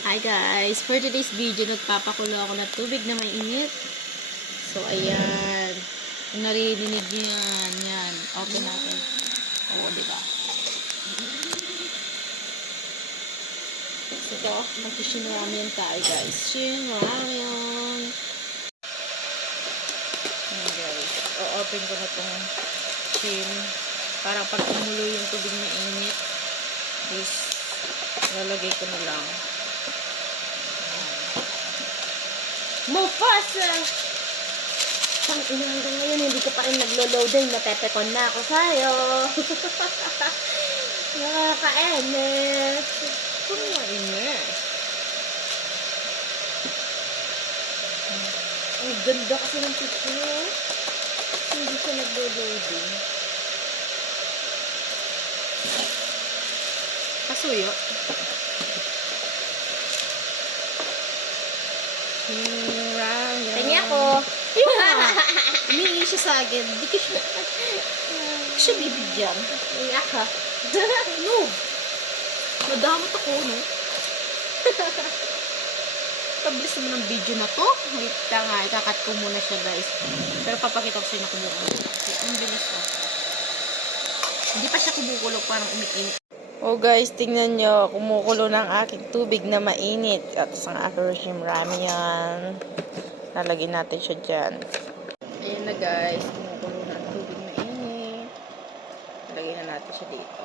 Hi guys! For today's video, nagpapakulo ako ng tubig na mainit. So, ayan. Kung naririnig nyo yan, yan. Open natin. Oo, diba? So, ito, mag-shinramen tayo guys. Shinramen! Ayan guys. O-open ko na itong shin. Parang pag kumulo yung tubig na init, is lalagay ko na lang. Mufasa! Pang ina hanggang ngayon, hindi ka pa rin naglo-loading. Napepekon na ako sa'yo. Nakaka-enes. Kung mainit. Ang ganda kasi ng picture. Hindi siya naglo-loading. Kasuyo. Kanya ko. Yung nga. Humingi siya sa akin. Hindi ko siya bibigyan. Iyak ka. No. Nadamot ako, no? Tablis naman ang video na to. Wait lang nga. Ikakat ko muna siya, guys. Pero papakita ko sa inyo kung mukha. Ang bilis, oh. Hindi pa siya kumukulog. Parang umikinit. Oh guys, tingnan nyo. Kumukulo ng aking tubig na mainit. At ang aking shinramen yan. Lalagyan natin siya dyan. Ayan na guys. Kumukulo na ang tubig na init. Lalagyan na natin siya dito.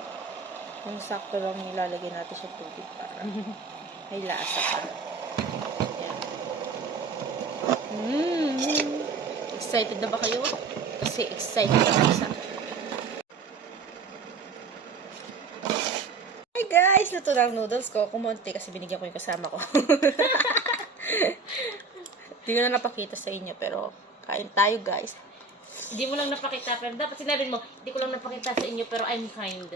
Kung sakto lang nilalagay natin siya tubig para may lasa pa. Ayan. Excited na ba kayo? Kasi excited na kayo sa Hi guys! Luto na ang noodles ko. Kumunti kasi binigyan ko yung kasama ko. Hindi ko na napakita sa inyo pero kain tayo guys. Hindi mo lang napakita, pero dapat sinabi mo, hindi ko lang napakita sa inyo, pero I'm kind.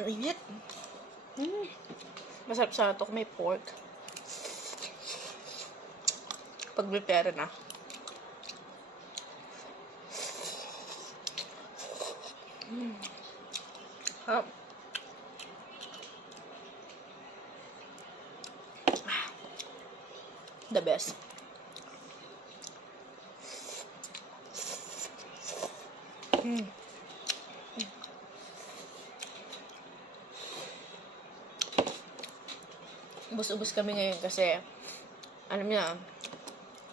Ang init. Masarap sa ito kung may pork. Pag-prepare na. The best. Ubus-ubus kami ngayon kasi alam niya,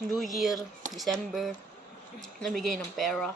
New Year, December, namigay ng pera.